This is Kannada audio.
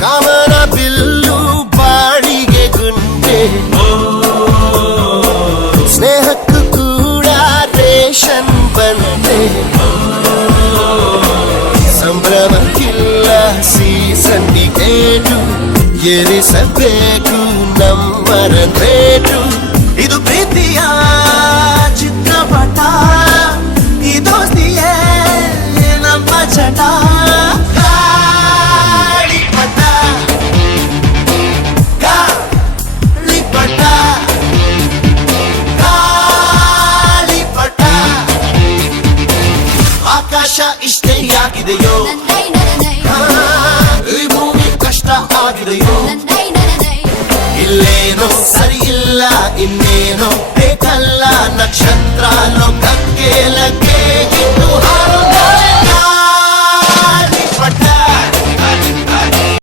ಕಾಮನ ಬಿಲ್ಲು ಬಾಳಿಗೆ ಗುಂಡೆ, ಸ್ನೇಹಕ್ಕೂ ಕೂಡ ರೇಷನ್ ಬಂದೆ, ಸಂಭ್ರಮಕ್ಕಿಲ್ಲ ಸೀಸನ್ ಟಿಕೇಟು, ಏರಿಸಬೇಕು ನಮ್ಮರ ರೇಟು. ಇದು ಪ್ರೀತಿಯ ಚಿತ್ರಪಟ, ಈ ದೋಸ್ತಿಯೇ ನಮ್ಮ ಚಟ. ಗಾಳಿಪಟ ಗಾಳಿಪಟ ಗಾಳಿಪಟ, ಆಕಾಶ ಇಷ್ಟೇ ಆಗಿದೆಯೋ, ಈ ಭೂಮಿ ಕಷ್ಟ ಆಗಿದೆಯೋ, ಇಲ್ಲೇನೋ ಸರಿ ಇಲ್ಲ ಇನ್ನೇನೋ ಬೇಕಲ್ಲ, ನಕ್ಷತ್ರ ಲೋಕಕ್ಕೆ ಲಗ್ಗೆ ಇಟ್ಟು ಹಾರೋ